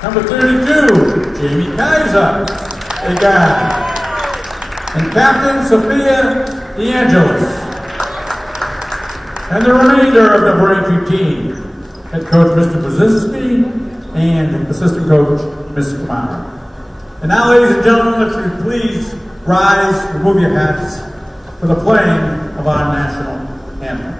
Number 32, Jamie Kaiser, a guy. And Captain Sophia DeAngelis. And the remainder of the Braintree team, head coach Mr. Brzezinski and assistant coach Ms. Kamara. And now, ladies and gentlemen, if you please rise, remove your hats for the playing of our national anthem.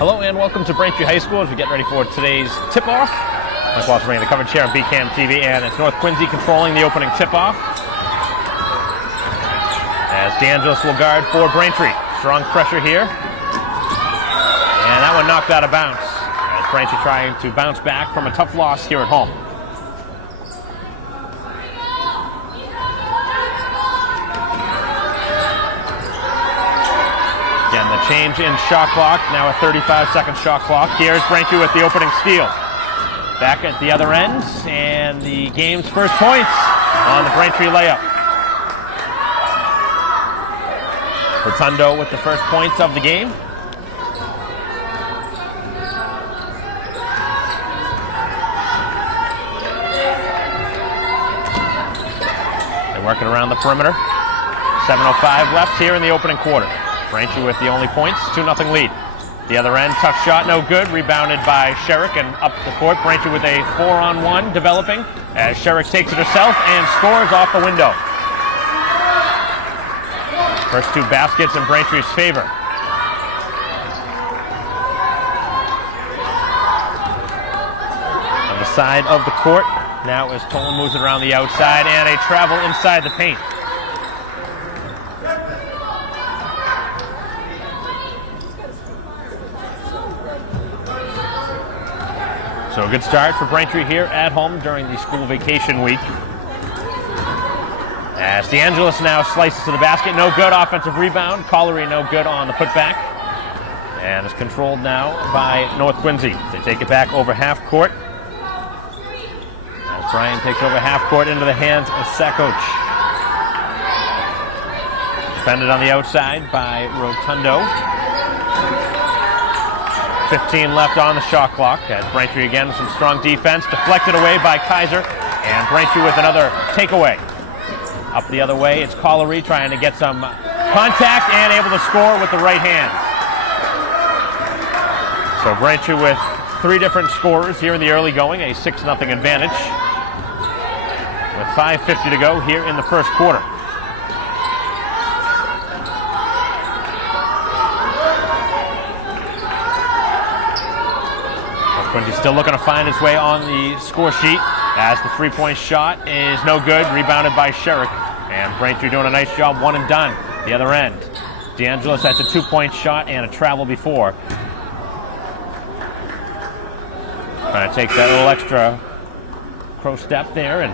Hello and welcome to Braintree High School as we get ready for today's tip-off. Mike Walsh bringing the coverage here on BCAM TV, and it's North Quincy controlling the opening tip-off. As DeAngelis will guard for Braintree. Strong pressure here. And that one knocked out of bounds. As Braintree trying to bounce back from a tough loss here at home. Again, the change in shot clock, now a 35-second shot clock. Here's Braintree with the opening steal. Back at the other end, and the game's first points on the Braintree layup. Rotundo with the first points of the game. They're working around the perimeter. 7:05 left here in the opening quarter. Braintree with the only points, 2-0 lead. The other end, tough shot, no good. Rebounded by Sherrick and up the court. Braintree with a 4-on-1 developing as Sherrick takes it herself and scores off the window. First two baskets in Braintree's favor. On the side of the court, now as Tolan moves it around the outside and a travel inside the paint. So a good start for Braintree here at home during the school vacation week. As DeAngelis now slices to the basket, no good. Offensive rebound. Collery no good on the putback. And is controlled now by North Quincy. They take it back over half court. As Brian takes over half court into the hands of Sakoch. Defended on the outside by Rotundo. 2:15 left on the shot clock as Braintree again with some strong defense, deflected away by Kaiser, and Braintree with another takeaway. Up the other way, it's Collery trying to get some contact and able to score with the right hand. So Braintree with 3 different scorers here in the early going, a 6-0 advantage with 5:50 to go here in the first quarter. Quincy still looking to find his way on the score sheet as the 3-point shot is no good, rebounded by Sherrick. And Braintree doing a nice job, one and done. The other end. DeAngelis has a 2-point shot and a travel before. Trying to take that little extra crow step there and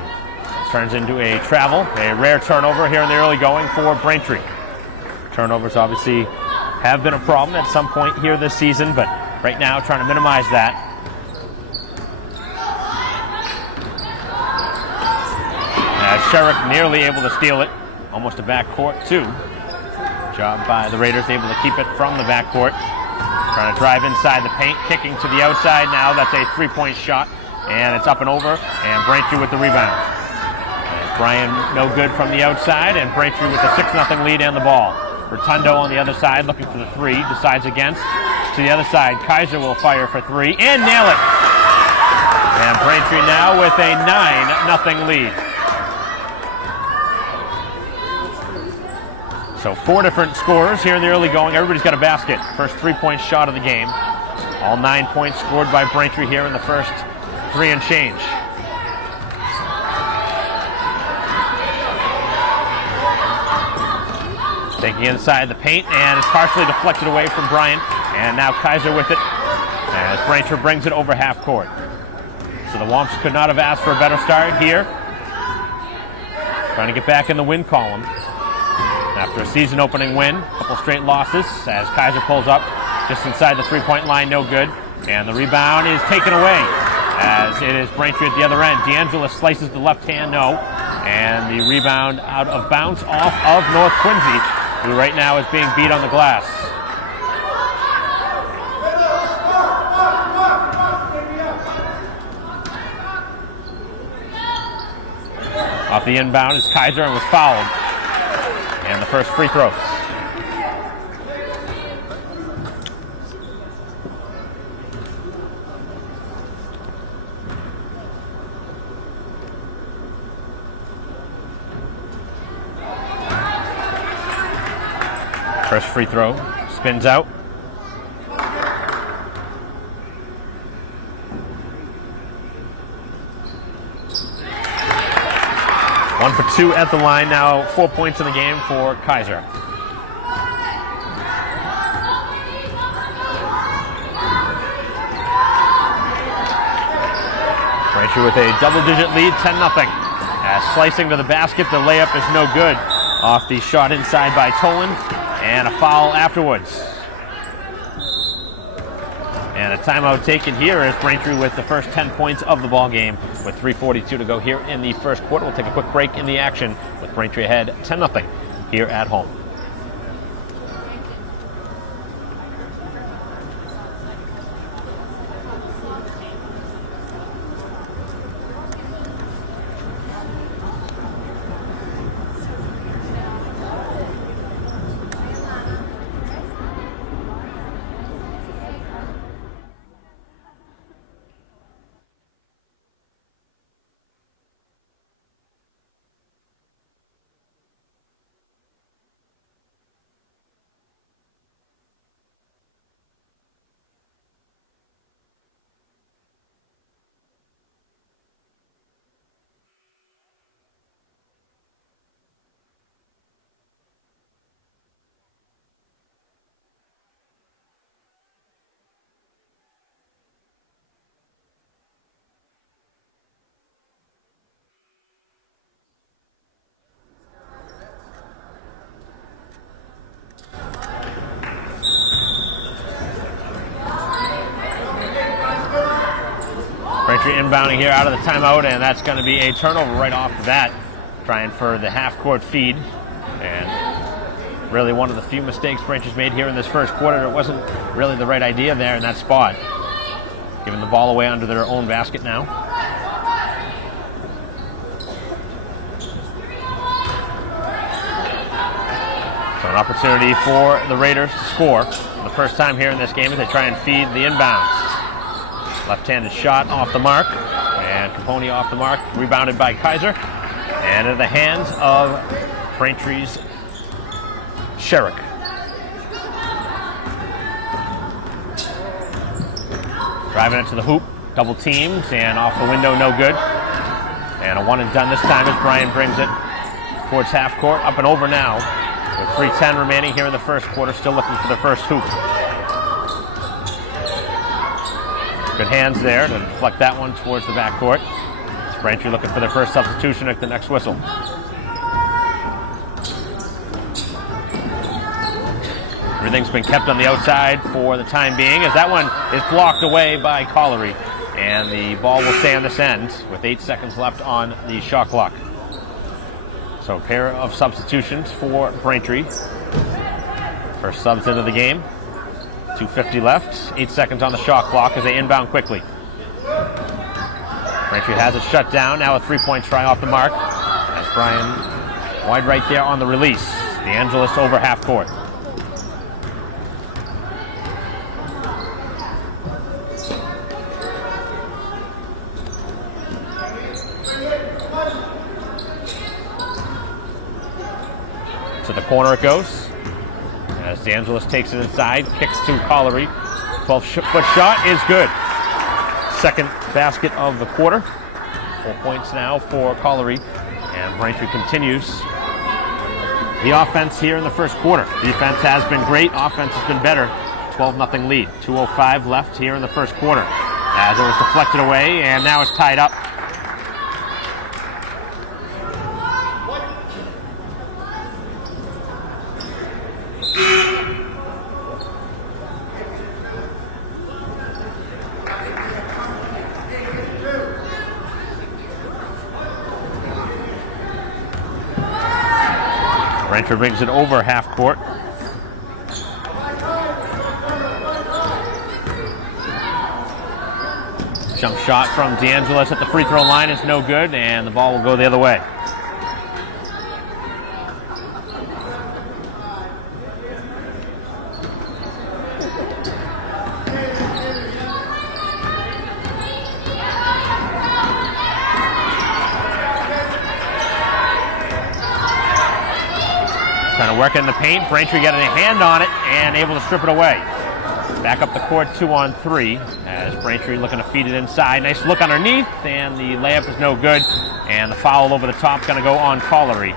turns into a travel. A rare turnover here in the early going for Braintree. Turnovers obviously have been a problem at some point here this season, but right now trying to minimize that. Sherrick nearly able to steal it. Almost a backcourt too. Job by the Raiders, able to keep it from the backcourt. Trying to drive inside the paint, kicking to the outside now. That's a 3-point shot, and it's up and over, and Braintree with the rebound. And Bryan no good from the outside, and Braintree with a 6-0 lead and the ball. Rotundo on the other side looking for the 3, decides against. To the other side, Kaiser will fire for 3 and nail it. And Braintree now with a 9-0 lead. So 4 different scorers here in the early going. Everybody's got a basket. First 3-point shot of the game. All 9 points scored by Braintree here in the first 3 and change. Taking inside the paint, and it's partially deflected away from Bryant. And now Kaiser with it as Braintree brings it over half court. So the Womps could not have asked for a better start here. Trying to get back in the win column. After a season-opening win, a couple straight losses as Kaiser pulls up just inside the 3-point line, no good. And the rebound is taken away as it is Braintree at the other end. DeAngelis slices the left hand, no. And the rebound out of bounds off of North Quincy, who right now is being beat on the glass. Off the inbound is Kaiser and was fouled. And the first free throws. First free throw, spins out. One for 2 at the line, now 4 points in the game for Kaiser. Braintree with a double-digit lead, 10-0. As slicing to the basket, the layup is no good. Off the shot inside by Tolan, and a foul afterwards. And a timeout taken here as Braintree with the first 10 points of the ball game with 3:42 to go here in the first quarter. We'll take a quick break in the action with Braintree ahead 10-0 here at home. Inbounding here out of the timeout, and that's going to be a turnover right off the bat. Trying for the half-court feed, and really one of the few mistakes Braintree's made here in this first quarter. It wasn't really the right idea there in that spot. Giving the ball away under their own basket now. So an opportunity for the Raiders to score. For the first time here in this game as they try and feed the inbounds. Left-handed shot off the mark. And Capone off the mark. Rebounded by Kaiser. And into the hands of Braintree's Sherrick. Driving it to the hoop, double teamed, and off the window, no good. And a one and done this time as Brian brings it towards half court, up and over now. With 3:10 remaining here in the first quarter, still looking for the first hoop. Good hands there to deflect that one towards the backcourt. It's Braintree looking for their first substitution at the next whistle. Everything's been kept on the outside for the time being as that one is blocked away by Collery. And the ball will stay on this end with 8 seconds left on the shot clock. So a pair of substitutions for Braintree. First subs into the game. 2:50 left, 8 seconds on the shot clock as they inbound quickly. Braintree has it shut down, now a three-point try off the mark. As Brian wide right there on the release. DeAngelis over half court. To the corner it goes. As DeAngelis takes it inside, kicks to Collery. 12-foot shot is good. Second basket of the quarter. 4 points now for Collery. And Braintree continues the offense here in the first quarter. Defense has been great. Offense has been better. 12-0 lead. 2:05 left here in the first quarter. As it was deflected away, and now it's tied up. Braintree brings it over half court. Jump shot from DeAngelis at the free throw line is no good, and the ball will go the other way. Trying to work it in the paint. Braintree getting a hand on it and able to strip it away. Back up the court, 2-on-3, as Braintree looking to feed it inside. Nice look underneath, and the layup is no good. And the foul over the top is going to go on Collery.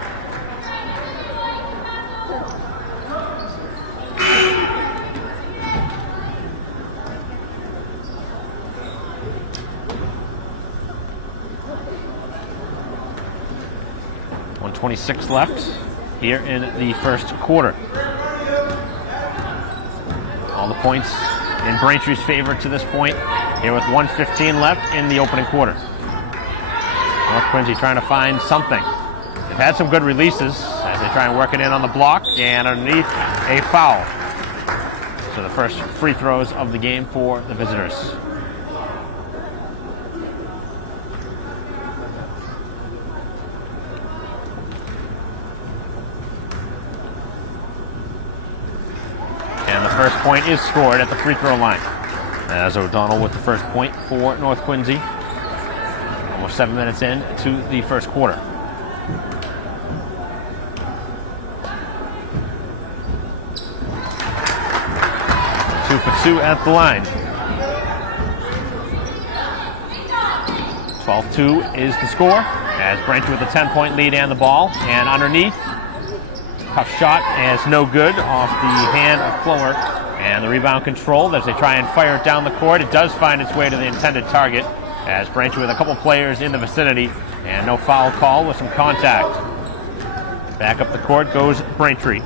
.126 left here in the first quarter. All the points in Braintree's favor to this point, here with 1:15 left in the opening quarter. North Quincy trying to find something. They've had some good releases as they try and work it in on the block, and underneath a foul. So the first free throws of the game for the visitors. First point is scored at the free throw line. As O'Donnell with the first point for North Quincy. Almost 7 minutes in to the first quarter. Two for two at the line. 12-2 is the score. As Braintree with a 10-point lead and the ball. And underneath, tough shot is no good off the hand of Clower. And the rebound controlled as they try and fire it down the court. It does find its way to the intended target as Braintree with a couple players in the vicinity and no foul call with some contact. Back up the court goes Braintree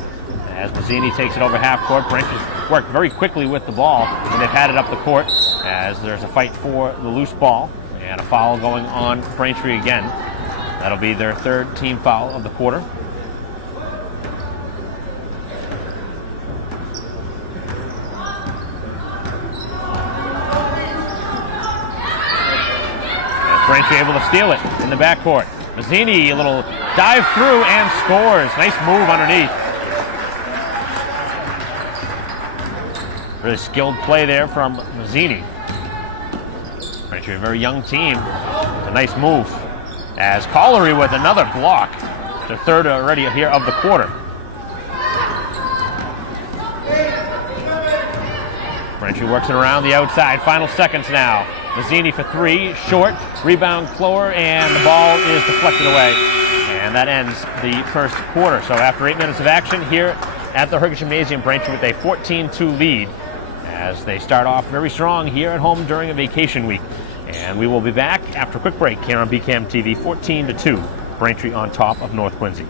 as Mazzini takes it over half court. Braintree's worked very quickly with the ball and they've had it up the court as there's a fight for the loose ball and a foul going on Braintree again. That'll be their third team foul of the quarter. Braintree able to steal it in the backcourt. Mazzini, a little dive through and scores. Nice move underneath. Really skilled play there from Mazzini. Braintree, a very young team. A nice move. As Collery with another block. The third already here of the quarter. Braintree works it around the outside. Final seconds now. Mazzini for three. Short. Rebound Clower. And the ball is deflected away. And that ends the first quarter. So after 8 minutes of action here at the Herga Gymnasium, Braintree with a 14-2 lead as they start off very strong here at home during a vacation week. And we will be back after a quick break here on BCAM TV. 14-2. Braintree on top of North Quincy.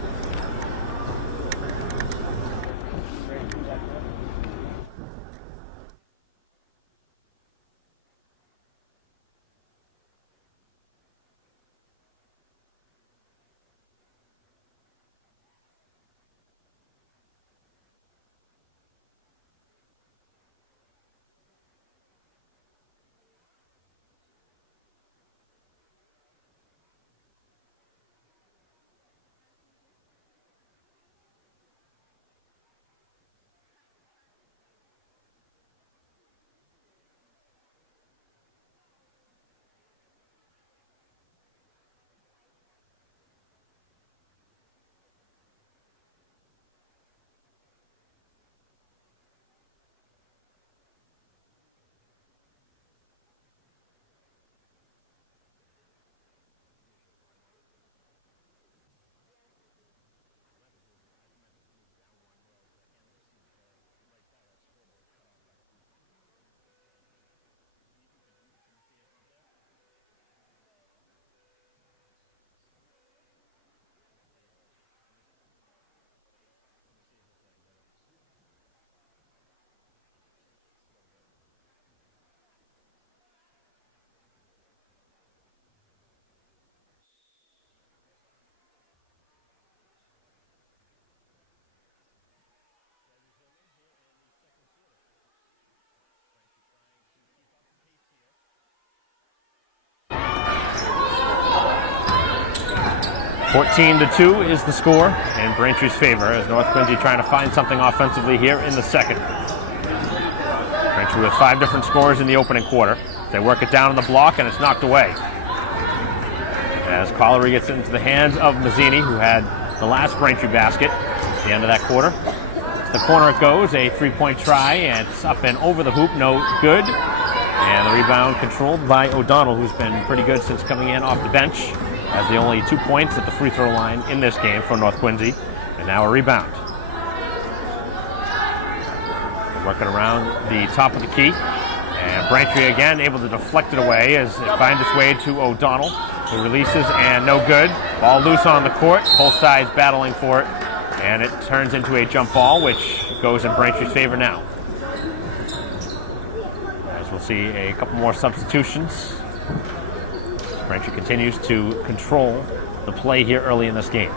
(14-2) is the score in Braintree's favor as North Quincy trying to find something offensively here in the second. Braintree with 5 different scores in the opening quarter. They work it down on the block and it's knocked away. As Collery gets into the hands of Mazzini, who had the last Braintree basket at the end of that quarter. To the corner it goes, a 3-point try, and it's up and over the hoop, no good. And the rebound controlled by O'Donnell, who's been pretty good since coming in off the bench. Has the only 2 points at the free throw line in this game for North Quincy. And now a rebound. Working around the top of the key. And Braintree again able to deflect it away as it finds its way to O'Donnell, who releases and no good. Ball loose on the court. Both sides battling for it. And it turns into a jump ball, which goes in Braintree's favor now. As we'll see a couple more substitutions. Braintree continues to control the play here early in this game.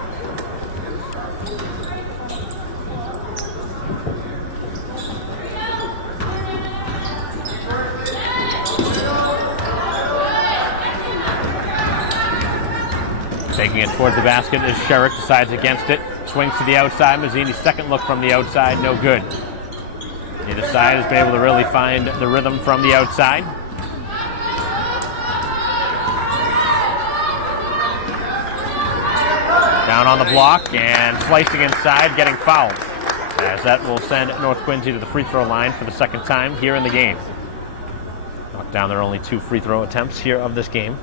Taking it towards the basket as Sherrick decides against it. Swings to the outside. Mazzini's second look from the outside, no good. Neither side has been able to really find the rhythm from the outside. Down on the block and slicing inside, getting fouled. As that will send North Quincy to the free throw line for the second time here in the game. Knocked down their only 2 free throw attempts here of this game.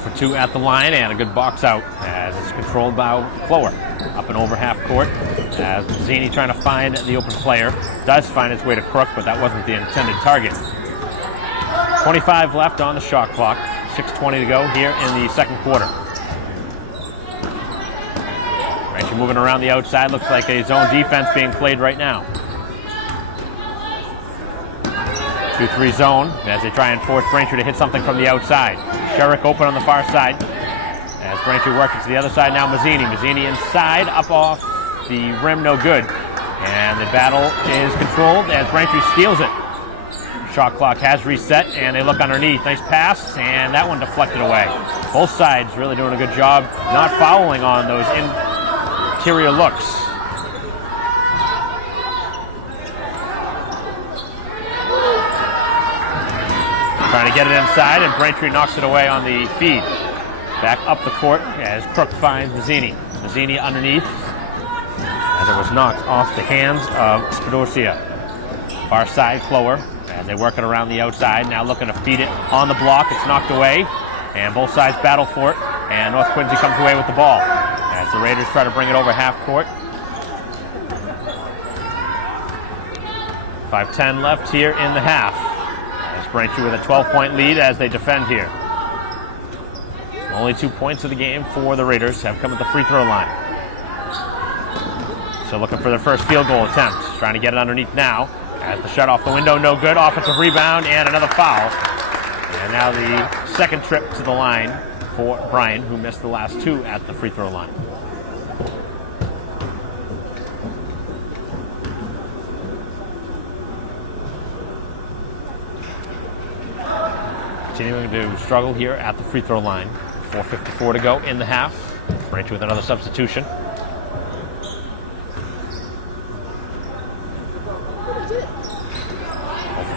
For 2 at the line and a good box out as it's controlled by Clower. Up and over half court as Mazzini trying to find the open player. Does find its way to Crook, but that wasn't the intended target. 25 left on the shot clock. 6:20 to go here in the second quarter. Braintree moving around the outside. Looks like a zone defense being played right now. 2-3 zone as they try and force Braintree to hit something from the outside. Sherrick open on the far side as Braintree works it to the other side now. Mazzini inside, up off the rim, no good. And the battle is controlled as Braintree steals it. Shot clock has reset and they look underneath. Nice pass and that one deflected away. Both sides really doing a good job not fouling on those interior looks. Trying to get it inside, and Braintree knocks it away on the feed. Back up the court as Crook finds Mazzini. Mazzini underneath as it was knocked off the hands of Spadorcia. Far side, Clower, as they work it around the outside. Now looking to feed it on the block. It's knocked away, and both sides battle for it. And North Quincy comes away with the ball as the Raiders try to bring it over half court. 5:10 left here in the half. Braintree with a 12-point lead as they defend here. Only 2 points of the game for the Raiders have come at the free throw line. So looking for their first field goal attempt. Trying to get it underneath now as the shot off the window, no good. Offensive rebound and another foul. And now the second trip to the line for Brian, who missed the last 2 at the free throw line. Continuing to struggle here at the free throw line. 4:54 to go in the half. Braintree with another substitution.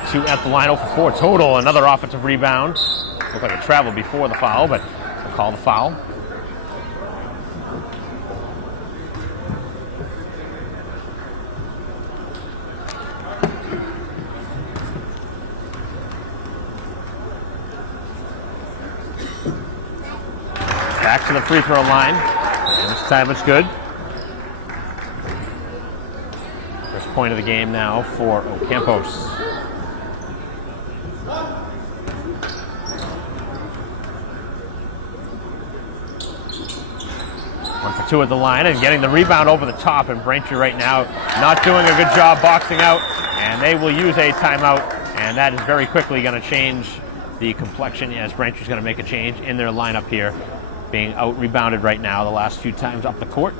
0-2 at the line, 0-4 total. Another offensive rebound. Looked like it traveled before the foul, but we'll call the foul. Back to the free throw line, and this time it's good. First point of the game now for Ocampos. One for 2 at the line and getting the rebound over the top, and Braintree right now not doing a good job boxing out, and they will use a timeout, and that is very quickly going to change the complexion as Braintree's going to make a change in their lineup here. Being out-rebounded right now the last few times up the court.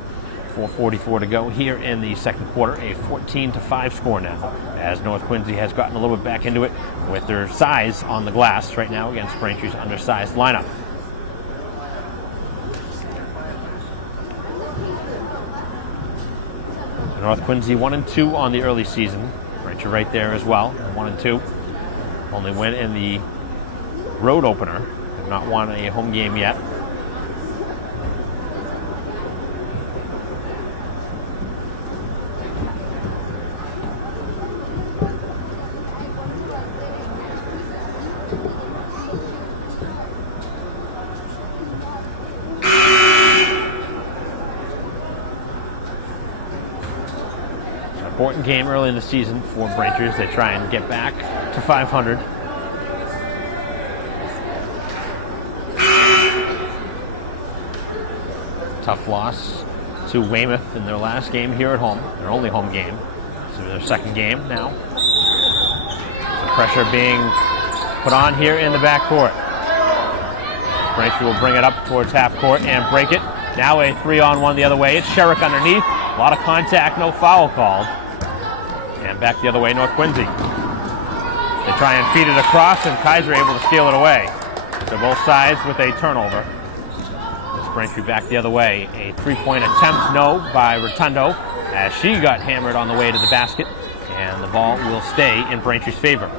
4:44 to go here in the second quarter. A 14-5 score now as North Quincy has gotten a little bit back into it with their size on the glass right now against Braintree's undersized lineup. So North Quincy 1-2 on the early season. Braintree right there as well, 1-2. Only win in the road opener. Have not won a home game yet. Important game early in the season for Braintree as they try and get back to 500. Tough loss to Weymouth in their last game here at home, their only home game. So their second game now. So pressure being put on here in the backcourt. Braintree will bring it up towards half court and break it. Now a 3-on-1 the other way. It's Sherrick underneath. A lot of contact, no foul called. And back the other way, North Quincy. They try and feed it across, and Kaiser able to steal it away. So both sides with a turnover. As Braintree back the other way. A 3-point attempt, no, by Rotundo, as she got hammered on the way to the basket. And the ball will stay in Braintree's favor.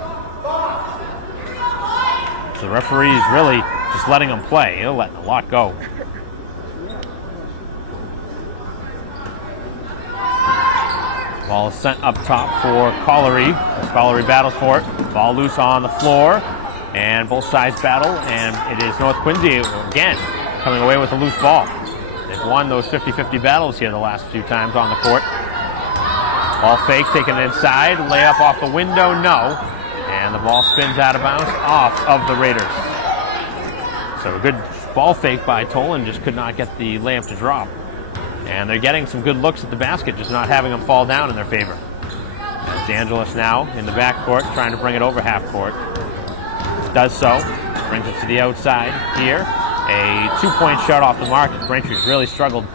So the referee's really just letting them play. They're letting a lot go. Ball is sent up top for Collery. Collery battles for it. Ball loose on the floor. And both sides battle. And it is North Quincy again coming away with a loose ball. They've won those 50-50 battles here the last few times on the court. Ball fake taken inside. Layup off the window, no. And the ball spins out of bounds off of the Raiders. So a good ball fake by Tolan, just could not get the layup to drop. And they're getting some good looks at the basket, just not having them fall down in their favor. As DeAngelis now in the backcourt, trying to bring it over half court. Does so. Brings it to the outside here. A 2-point shot off the mark. Braintree's really struggled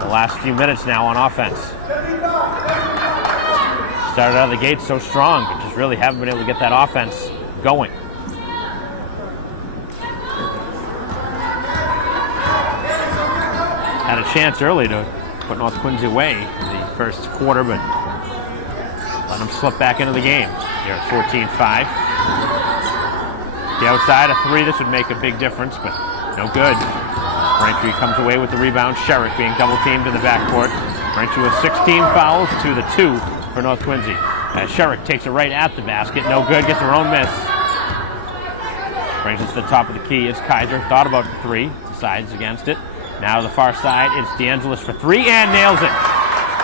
the last few minutes now on offense. Started out of the gate so strong, but just really haven't been able to get that offense going. Had a chance early to put North Quincy away in the first quarter, but let them slip back into the game. Here at 14-5. The outside, a 3, this would make a big difference, but no good. Braintree comes away with the rebound. Sherrick being double-teamed in the backcourt. Braintree with 16 fouls to the 2 for North Quincy. As Sherrick takes it right at the basket. No good, gets her own miss. Brings it to the top of the key. It's Kaiser. Thought about the 3, decides against it. Now to the far side, it's DeAngelis for 3 and nails it.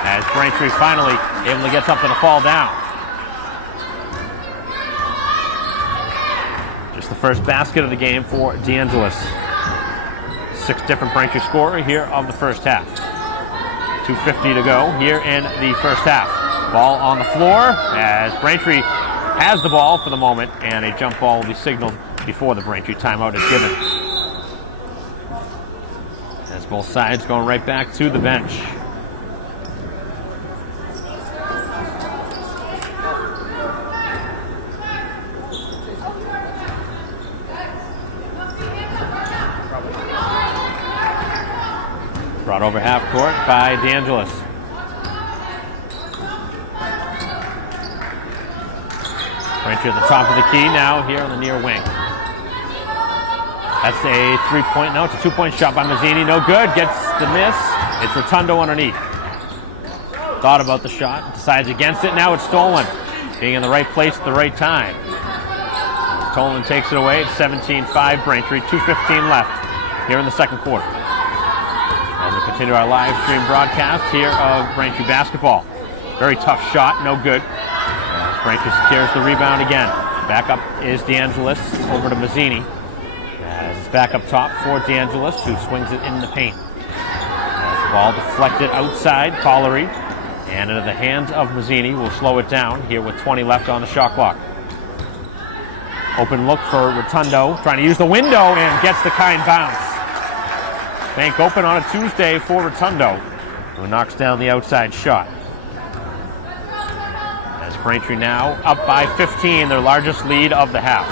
As Braintree finally able to get something to fall down. Just the first basket of the game for DeAngelis. 6 different Braintree scorer here of the first half. 2:50 to go here in the first half. Ball on the floor as Braintree has the ball for the moment, and a jump ball will be signaled before the Braintree timeout is given. As both sides going right back to the bench. Brought over half court by DeAngelis. Braintree at the top of the key now here on the near wing. That's a 3-point, no, it's a 2-point shot by Mazzini. No good, gets the miss. It's Rotundo underneath. Thought about the shot, decides against it. Now it's Stolen, being in the right place at the right time. Stolen takes it away. It's 17-5 Braintree, 2:15 left here in the second quarter. As we continue our live stream broadcast here of Braintree basketball. Very tough shot, no good. Braintree secures the rebound again. Back up is DeAngelis, over to Mazzini. As it's back up top for DeAngelis, who swings it in the paint. As the ball deflected outside, Collery, and into the hands of Mazzini. Will slow it down here with 20 left on the shot clock. Open look for Rotundo, trying to use the window and gets the kind bounce. Bank open on a Tuesday for Rotundo, who knocks down the outside shot. As Braintree now up by 15, their largest lead of the half.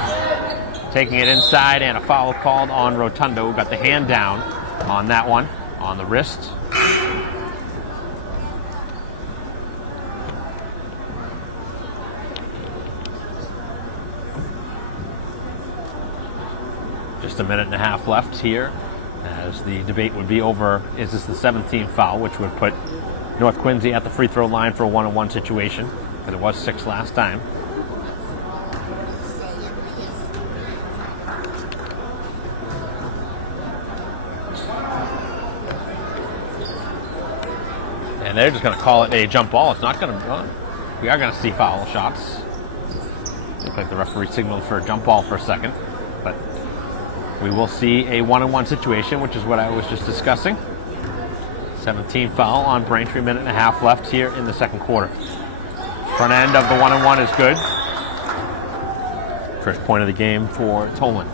Taking it inside, and a foul called on Rotundo. Got the hand down on that one, on the wrist. Just a minute and a half left here, as the debate would be over, is this the 17th foul, which would put North Quincy at the free throw line for a 1-on-1 situation, because it was 6 last time. And they're just going to call it a jump ball. It's not going to, we are going to see foul shots. Looks like the referee signaled for a jump ball for a second, but we will see a 1-on-1 situation, which is what I was just discussing. 17 foul on Braintree, minute and a half left here in the second quarter. Front end of the 1-on-1 is good. First point of the game for Toland.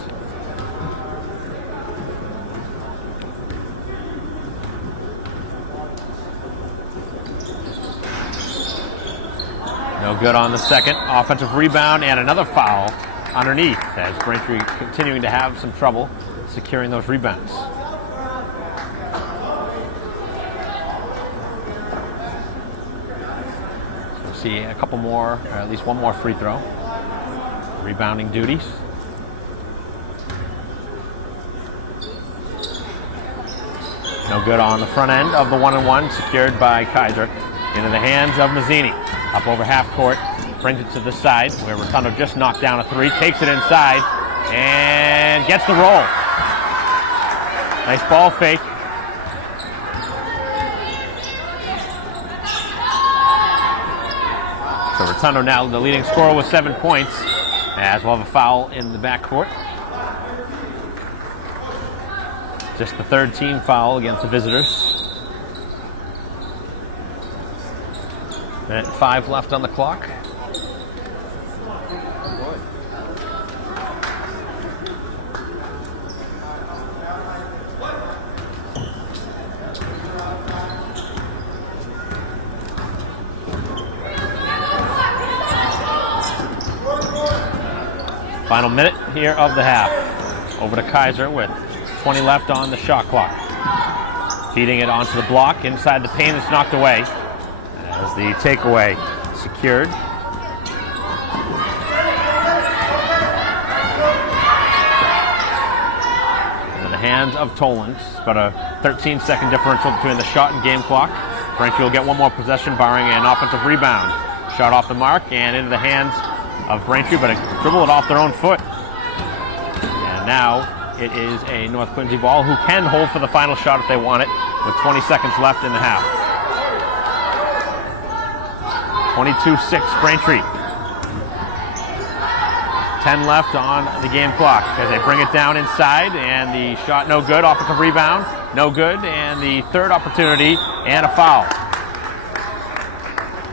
No good on the second. Offensive rebound and another foul underneath, as Braintree continuing to have some trouble securing those rebounds. We'll see a couple more, or at least one more free throw. Rebounding duties. No good on the front end of the 1-on-1, secured by Kaiser. Into the hands of Mazzini. Up over half court. Brings it to the side, where Rotundo just knocked down a 3. Takes it inside and gets the roll. Nice ball fake. So Rotundo now the leading scorer with 7 points, as we'll have a foul in the backcourt. Just the third team foul against the visitors. Minute 5 left on the clock. Final minute here of the half. Over to Kaiser with 20 left on the shot clock. Feeding it onto the block inside the paint. It's knocked away as the takeaway secured. In the hands of Toland. About a 13-second differential between the shot and game clock. Braintree will get one more possession, barring an offensive rebound. Shot off the mark and into the hands of Braintree, but dribble it off their own foot. And now it is a North Quincy ball who can hold for the final shot if they want it, with 20 seconds left in the half. 22-6 Braintree. 10 left on the game clock as they bring it down inside, and the shot no good. Offensive rebound, no good, and the third opportunity and a foul.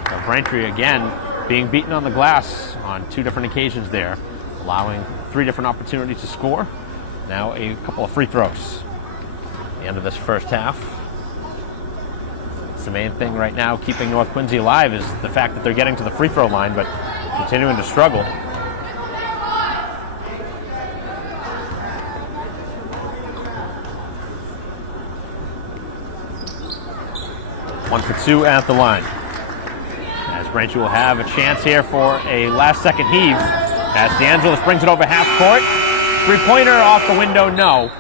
So Braintree again being beaten on the glass on 2 different occasions there, allowing 3 different opportunities to score. Now a couple of free throws. The end of this first half. It's the main thing right now keeping North Quincy alive is the fact that they're getting to the free throw line, but continuing to struggle. One for 2 at the line. As Braintree will have a chance here for a last-second heave. As DeAngelis brings it over half court. Three-pointer off the window, no.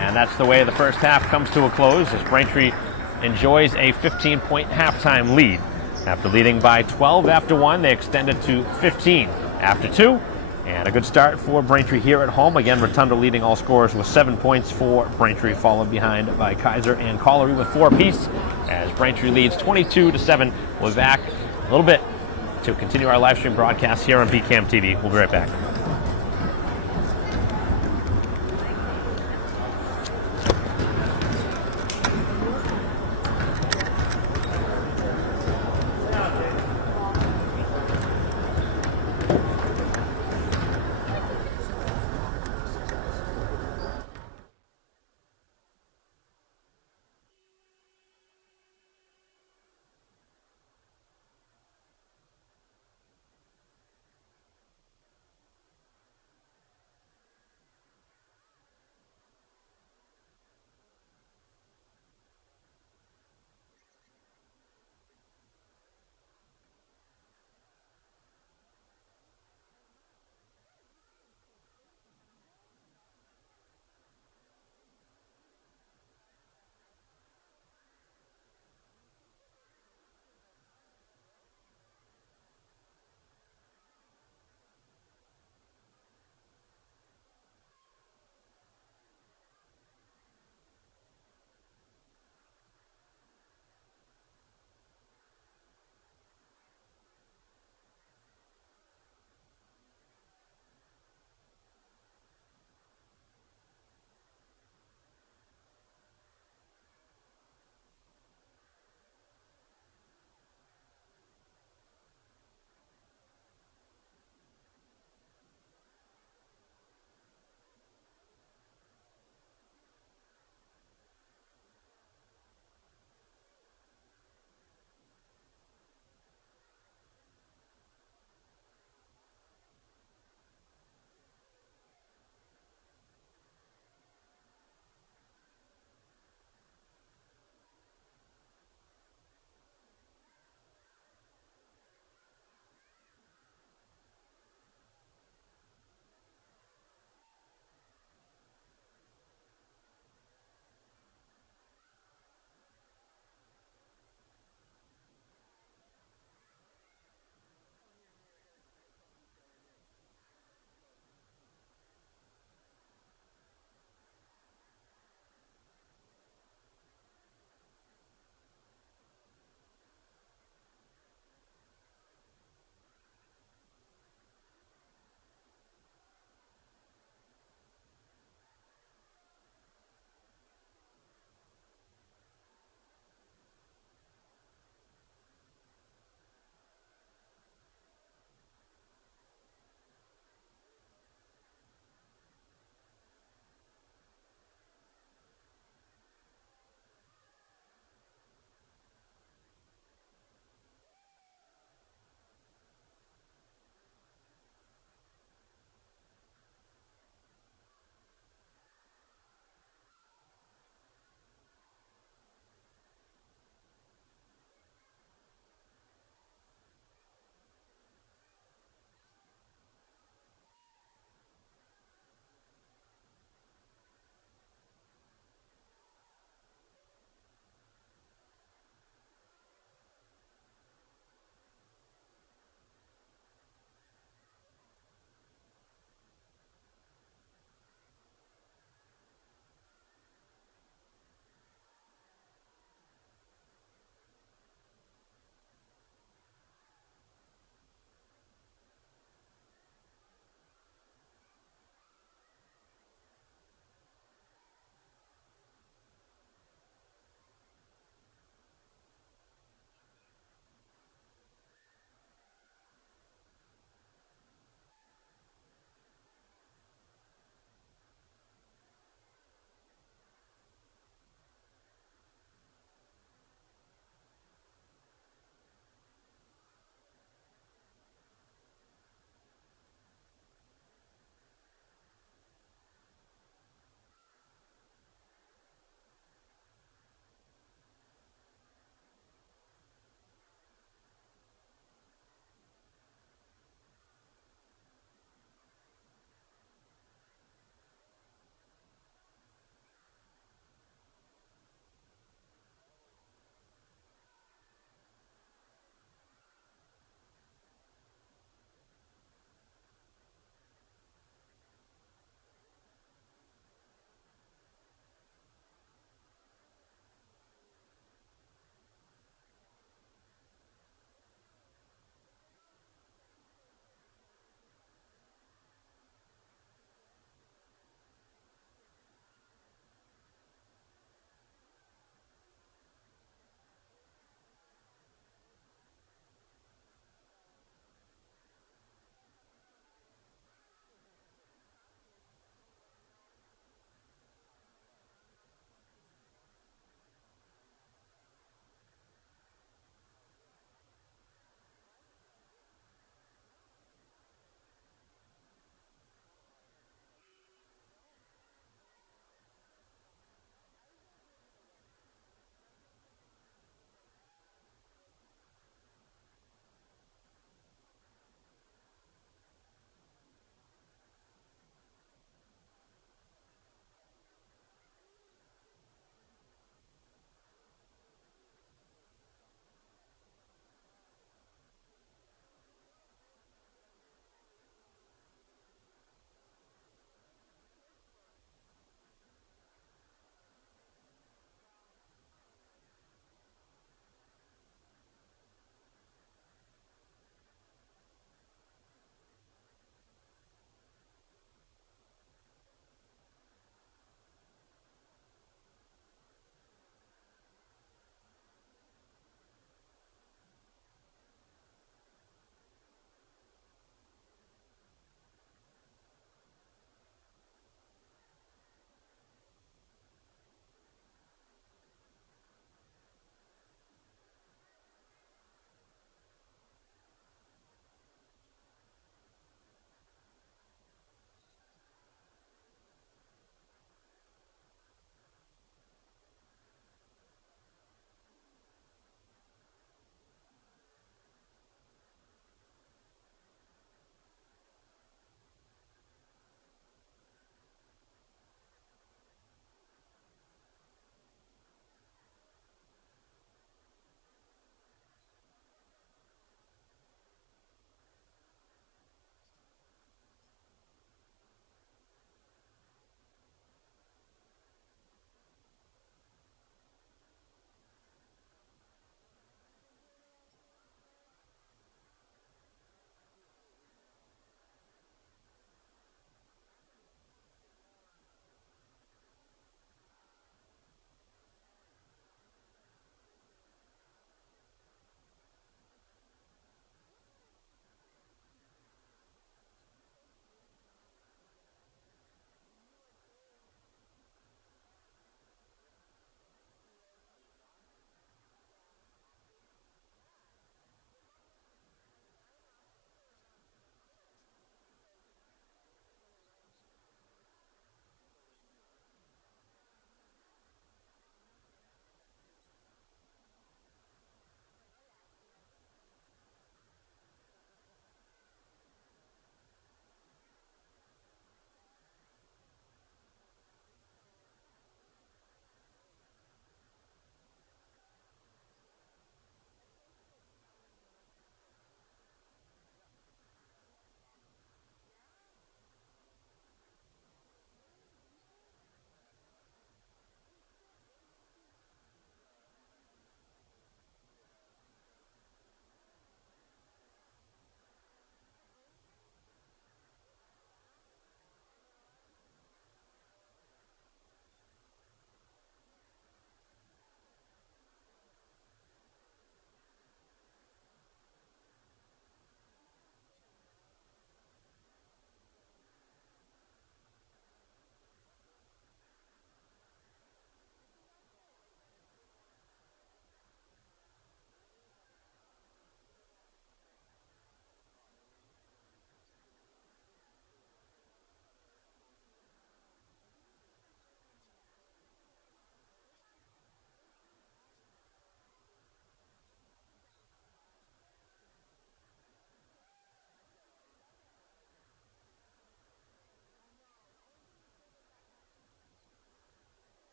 And that's the way the first half comes to a close as Braintree enjoys a 15-point halftime lead. After leading by 12 after 1, they extended to 15 after 2. And a good start for Braintree here at home. Again, Rotunda leading all scorers with 7 points for Braintree, followed behind by Kaiser and Collery with 4 apiece. As Braintree leads 22-7, we'll be back a little bit to continue our live stream broadcast here on Pregame TV. We'll be right back.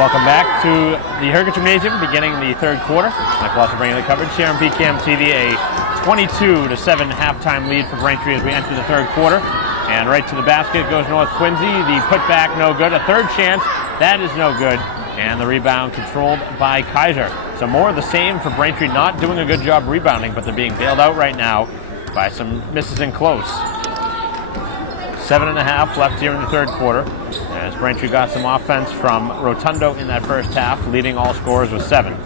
Welcome back to the Herget Gymnasium, beginning the third quarter. Mike Walsh bringing the coverage here on Pregame TV. A 22-7 halftime lead for Braintree as we enter the third quarter. And right to the basket goes North Quincy. The putback no good. A third chance, that is no good. And the rebound controlled by Kaiser. So more of the same for Braintree, not doing a good job rebounding, but they're being bailed out right now by some misses in close. 7.5 left here in the third quarter, as Braintree got some offense from Rotundo in that first half, leading all scorers with 7.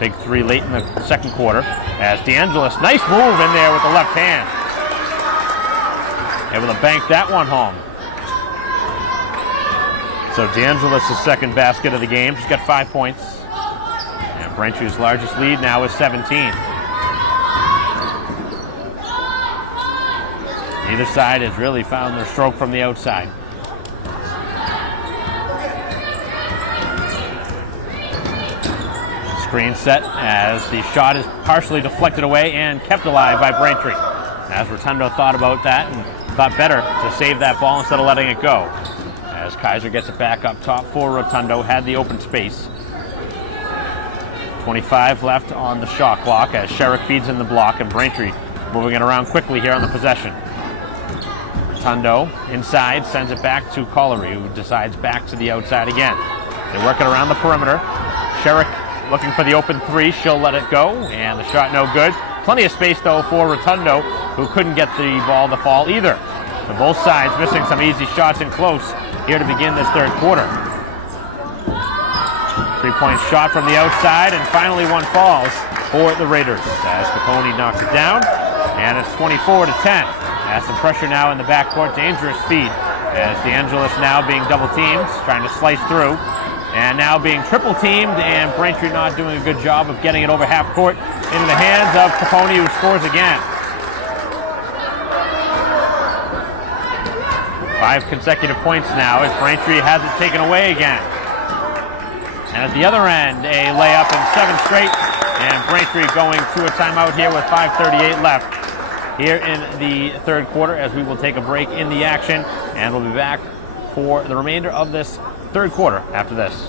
Big 3 late in the second quarter, as DeAngelis, nice move in there with the left hand. Able to bank that one home. So DeAngelis' second basket of the game. She's got 5 points. And Braintree's largest lead now is 17. Either side has really found their stroke from the outside. Screen set as the shot is partially deflected away and kept alive by Braintree. As Rotundo thought about that and thought better to save that ball instead of letting it go. As Kaiser gets it back up top for Rotundo, had the open space. 25 left on the shot clock as Sherrick feeds in the block, and Braintree moving it around quickly here on the possession. Rotundo inside, sends it back to Collery, who decides back to the outside again. They work it around the perimeter. Sherrick looking for the open 3, she'll let it go, and the shot no good. Plenty of space though for Rotundo, who couldn't get the ball to fall either. So both sides missing some easy shots in close here to begin this third quarter. 3-point shot from the outside, and finally one falls for the Raiders as Capone knocks it down, and it's 24-10. Has some pressure now in the backcourt, dangerous feed as DeAngelis now being double teamed, trying to slice through, and now being triple teamed, and Braintree not doing a good job of getting it over half court into the hands of Capone, who scores again. 5 consecutive points now as Braintree has it taken away again. And at the other end, a layup in 7 straight, and Braintree going to a timeout here with 5:38 left here in the third quarter, as we will take a break in the action, and we'll be back for the remainder of this third quarter after this.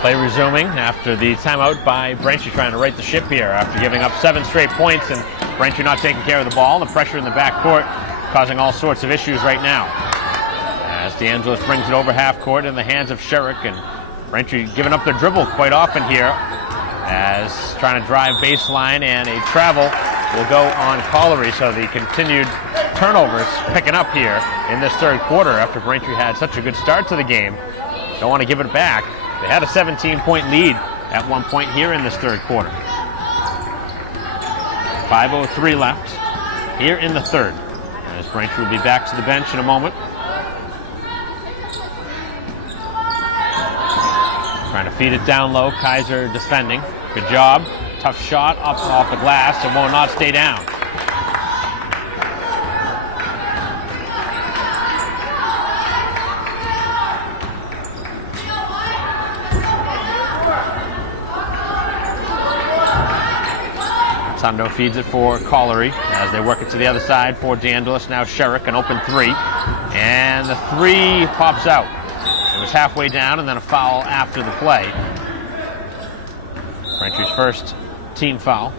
Play resuming after the timeout by Braintree, trying to right the ship here after giving up 7 straight points, and Braintree not taking care of the ball. The pressure in the backcourt causing all sorts of issues right now. As DeAngelis brings it over half court in the hands of Sherrick, and Braintree giving up their dribble quite often here as trying to drive baseline, and a travel will go on Collery. So the continued turnovers picking up here in this third quarter after Braintree had such a good start to the game. Don't want to give it back. They had a 17-point lead at one point here in this third quarter. 5:03 left here in the third, as Braintree will be back to the bench in a moment. Trying to feed it down low. Kaiser defending. Good job. Tough shot up off the glass, and will not stay down. Rotundo feeds it for Collery as they work it to the other side for DeAngelis. Now Sherrick, an open 3. And the 3 pops out. It was halfway down, and then a foul after the play. Braintree's first team foul.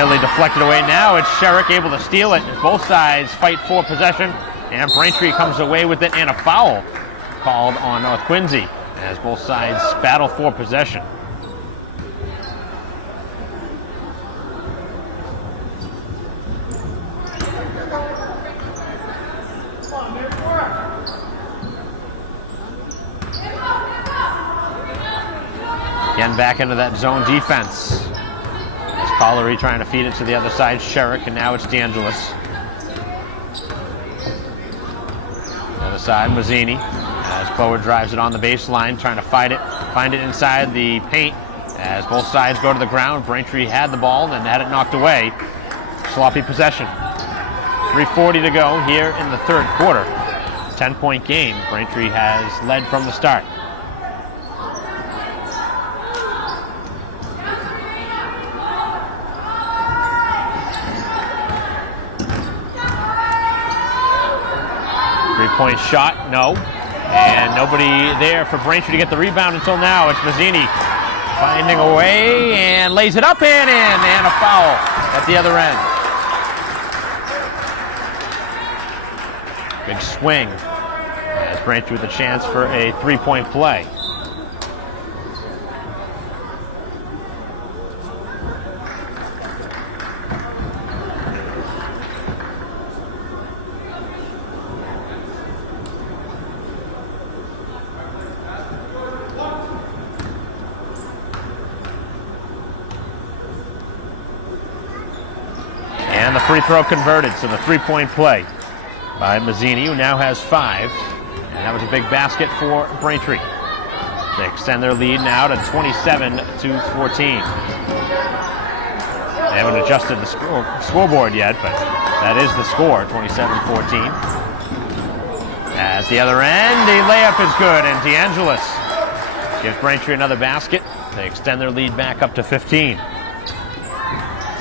Nearly deflected away now. It's Sherrick able to steal it. Both sides fight for possession, and Braintree comes away with it, and a foul called on North Quincy as both sides battle for possession. Again, back into that zone defense. As Collery trying to feed it to the other side, Sherrick, and now it's DeAngelis. The other side, Mazzini. As Clower drives it on the baseline, trying to find it inside the paint. As both sides go to the ground, Braintree had the ball and had it knocked away. Sloppy possession. 3:40 to go here in the third quarter. 10-point game. Braintree has led from the start. Three-point shot, no. And nobody there for Braintree to get the rebound until now. It's Mazzini finding a way and lays it up and in, and a foul at the other end. Big swing as Braintree with a chance for a three-point play. And the free throw converted, so the three-point play by Mazzini, who now has 5. And that was a big basket for Braintree. They extend their lead now to 27-14. They haven't adjusted the scoreboard yet, but that is the score, 27-14. At the other end, the layup is good, and DeAngelis gives Braintree another basket. They extend their lead back up to 15.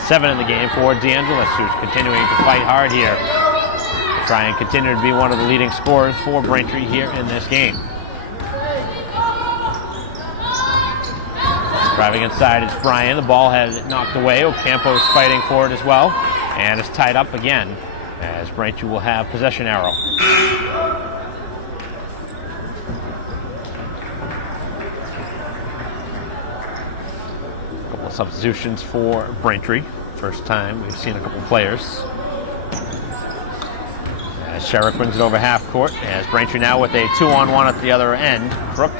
7 in the game for DeAngelis, who's continuing to fight hard here to try and continue to be one of the leading scorers for Braintree here in this game. Driving inside, it's Bryan. The ball has knocked away. Ocampo's fighting for it as well, and it's tied up again as Braintree will have possession arrow. Couple of substitutions for Braintree. First time we've seen a couple players. As Sherrick brings it over half court, as Braintree now with a 2-on-1 at the other end. Crook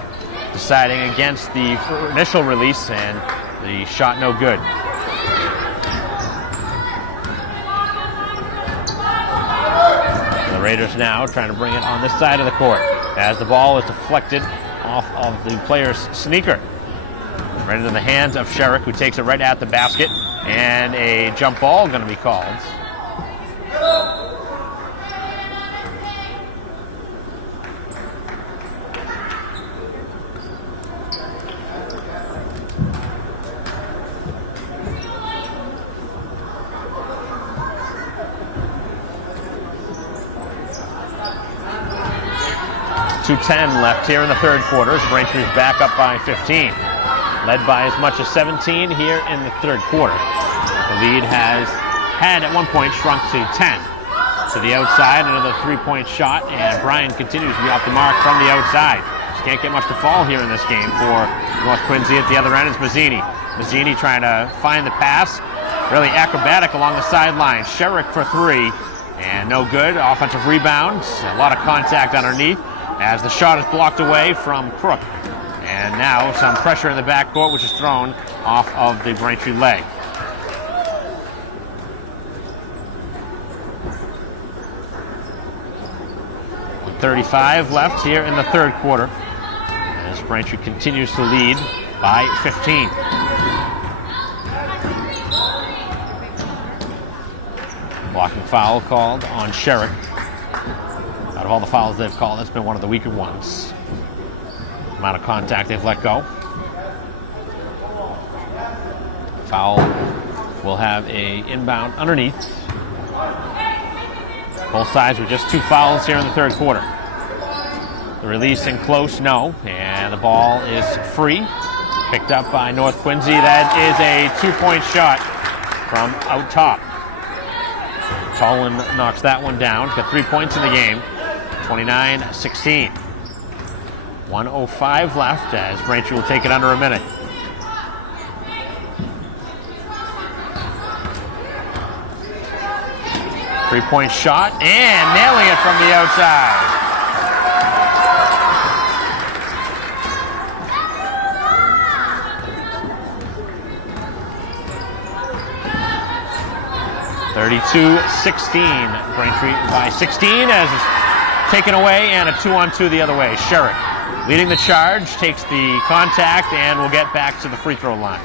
deciding against the initial release, and the shot no good. The Raiders now trying to bring it on this side of the court as the ball is deflected off of the player's sneaker. Right into the hands of Sherrick, who takes it right at the basket, and a jump ball going to be called. .210 left here in the third quarter as Braintree's back up by 15. Led by as much as 17 here in the third quarter. The lead has had at one point shrunk to 10. To the outside, another three-point shot, and Bryan continues to be off the mark from the outside. Just can't get much to fall here in this game for North Quincy. At the other end is Mazzini. Mazzini trying to find the pass. Really acrobatic along the sideline. Sherrick for 3, and no good. Offensive rebound. A lot of contact underneath as the shot is blocked away from Crook. And now some pressure in the backcourt, which is thrown off of the Braintree leg. .35 left here in the third quarter as Braintree continues to lead by 15. Blocking foul called on Sherrick. Out of all the fouls they've called, that's been one of the weaker ones. Amount of contact they've let go. Foul will have a inbound underneath. Both sides with just 2 fouls here in the third quarter. The release in close, no, and the ball is free. Picked up by North Quincy. That is a 2-point shot from out top. Tolan knocks that one down. He's got 3 points in the game. 29-16. 1:05 left as Braintree will take it under a minute. Three-point shot and nailing it from the outside. (32-16). Braintree by 16 as it's taken away, and a 2-on-2 the other way. Sherrick leading the charge, takes the contact, and will get back to the free throw line.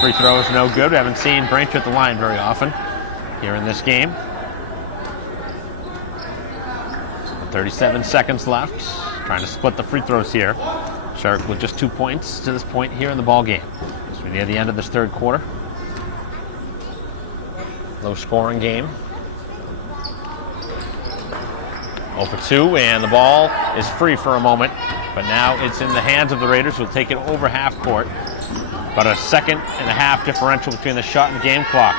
Free throw is no good. We haven't seen Braintree at the line very often here in this game. 37 seconds left. Trying to split the free throws here. Sherrick with just 2 points to this point here in the ball game. As we're near the end of this third quarter. Low scoring game. 0 for 2, and the ball is free for a moment. But now it's in the hands of the Raiders, who will take it over half court. But a 1.5-second differential between the shot and game clock.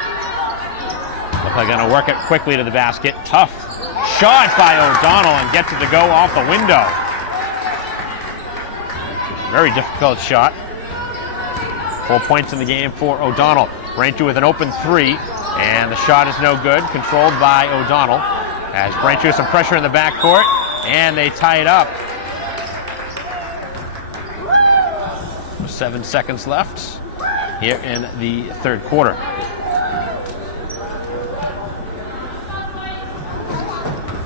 Look like they're going to work it quickly to the basket. Tough shot by O'Donnell and gets it to go off the window. Very difficult shot. 4 points in the game for O'Donnell. Braintree with an open three, and the shot is no good. Controlled by O'Donnell. As Braintree has some pressure in the backcourt, and they tie it up. 7 seconds left here in the third quarter.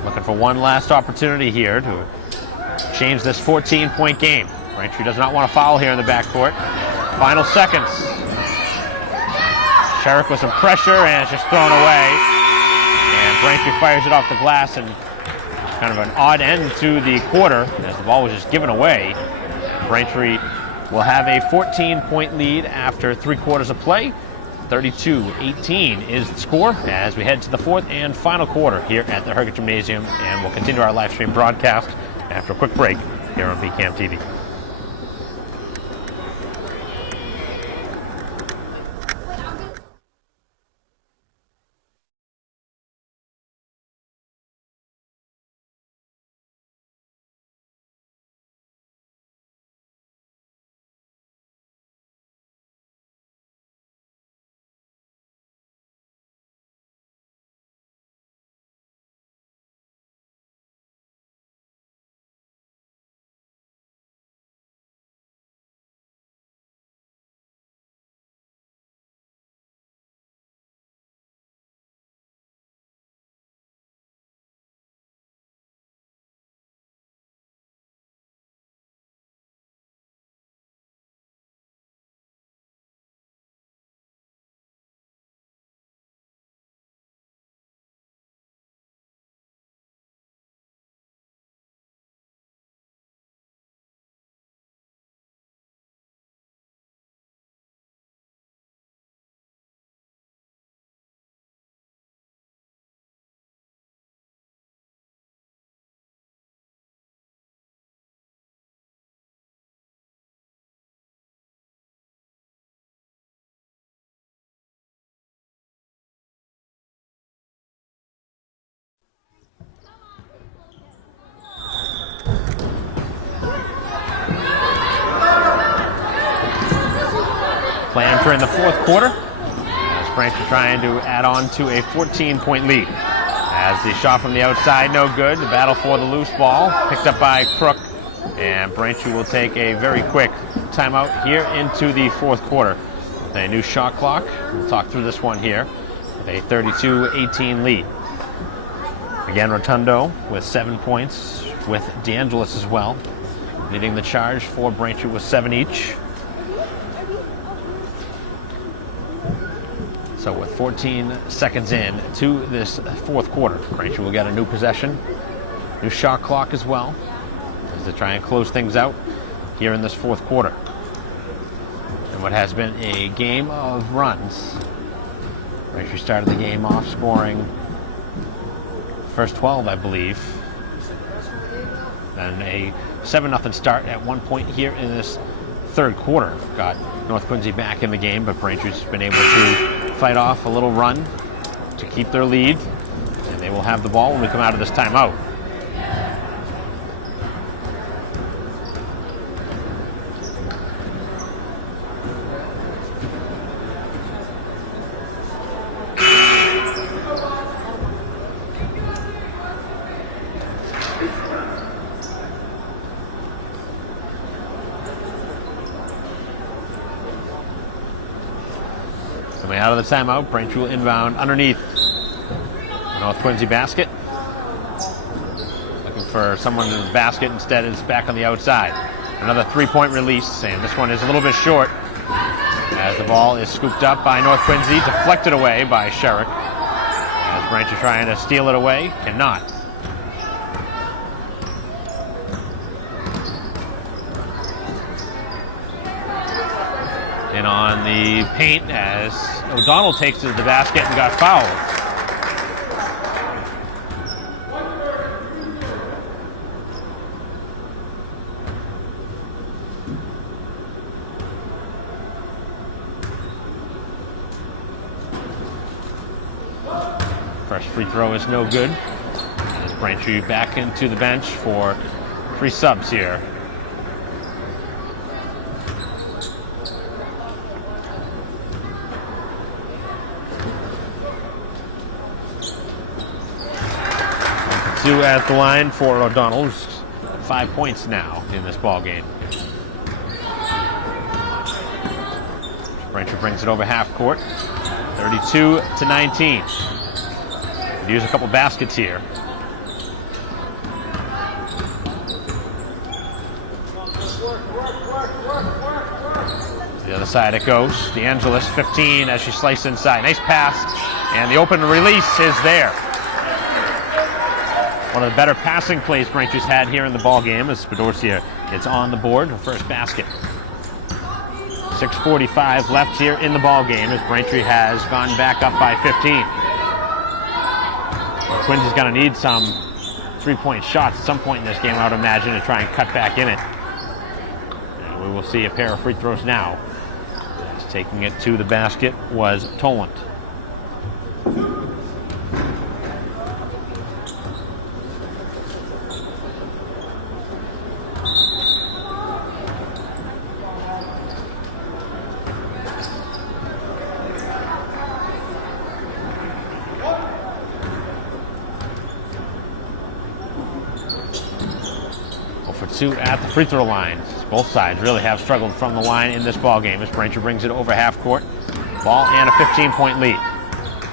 Looking for one last opportunity here to change this 14-point game. Braintree does not want to foul here in the backcourt. Final seconds. Sherrick with some pressure, and it's just thrown away. And Braintree fires it off the glass, and kind of an odd end to the quarter as the ball was just given away. Braintree will have a 14-point lead after 3 quarters of play. 32-18 is the score as we head to the fourth and final quarter here at the Herget Gymnasium, and we'll continue our live stream broadcast after a quick break here on BCAM TV. Play enter in the fourth quarter as Braintree trying to add on to a 14-point lead. As the shot from the outside, no good. The battle for the loose ball, picked up by Crook. And Braintree will take a very quick timeout here into the fourth quarter. With a new shot clock, we'll talk through this one here. With a 32-18 lead. Again, Rotundo with 7 points, with DeAngelis as well. Leading the charge for Braintree with 7 each. So with 14 seconds in to this fourth quarter, Braintree will get a new possession. New shot clock as well. As as they try and close things out here in this fourth quarter. And what has been a game of runs. Braintree started the game off scoring first 12, I believe. Then a 7-0 start at one point here in this third quarter. Got North Quincy back in the game, but Braintree's been able to fight off a little run to keep their lead. And they will have the ball when we come out of this timeout. Coming out of the timeout, Braintree will inbound underneath the North Quincy basket. Looking for someone in the basket, instead it's back on the outside. Another 3-point release, and this one is a little bit short as the ball is scooped up by North Quincy, deflected away by Sherrick. As Braintree trying to steal it away, cannot. In on the paint as O'Donnell takes it to the basket and got fouled. First free throw is no good. As Braintree back into the bench for 3 subs here. Two at the line for O'Donnell, who's 5 points now in this ball game. Braintree brings it over half court, 32-19. Could use a couple baskets here. To the other side it goes. DeAngelis, 15 as she slices inside. Nice pass, and the open release is there. One of the better passing plays Braintree's had here in the ball game as Spadorcia gets on the board, her first basket. 6:45 left here in the ball game as Braintree has gone back up by 15. Quincy's going to need some 3-point shots at some point in this game, I would imagine, to try and cut back in it. And we will see a pair of free throws now. Taking it to the basket was Toland. For 2 at the free throw line. Both sides really have struggled from the line in this ball game as Braintree brings it over half court. Ball and a 15-point lead.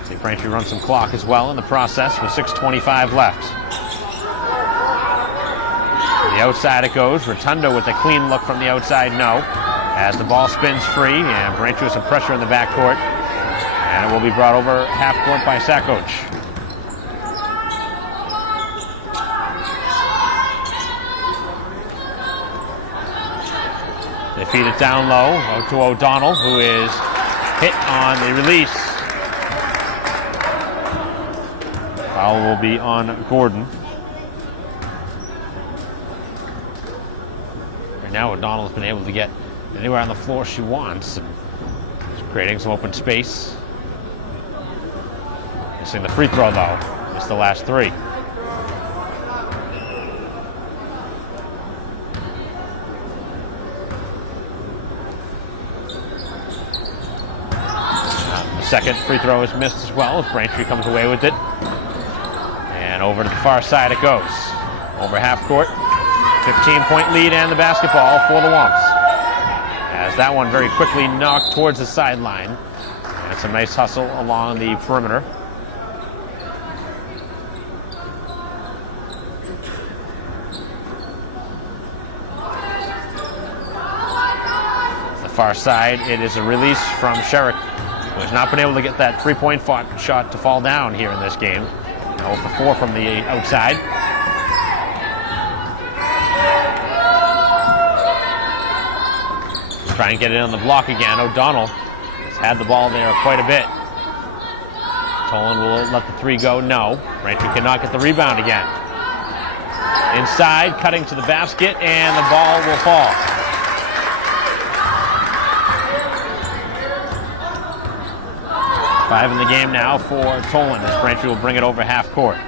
See Braintree run some clock as well in the process with 6:25 left. To the outside it goes. Rotundo with a clean look from the outside, no. As the ball spins free, and Braintree with some pressure in the backcourt. And it will be brought over half court by Sakoch. They feed it down low to O'Donnell, who is hit on the release. Foul will be on Gordon. Right now O'Donnell has been able to get anywhere on the floor she wants, and she's creating some open space. Missing the free throw though. Missed the last 3. Second free throw is missed as well as Braintree comes away with it. And over to the far side it goes. Over half court. 15-point lead and the basketball for the Wumps. As that one very quickly knocked towards the sideline. And some nice hustle along the perimeter. The far side, it is a release from Sherrick, who has not been able to get that 3-point shot to fall down here in this game. 0 for 4 from the outside. try and get it on the block again. O'Donnell has had the ball there quite a bit. Tolan will let the three go. No. Braintree cannot get the rebound again. Inside, cutting to the basket, and the ball will fall. Five in the game now for Tolan as Braintree will bring it over half court.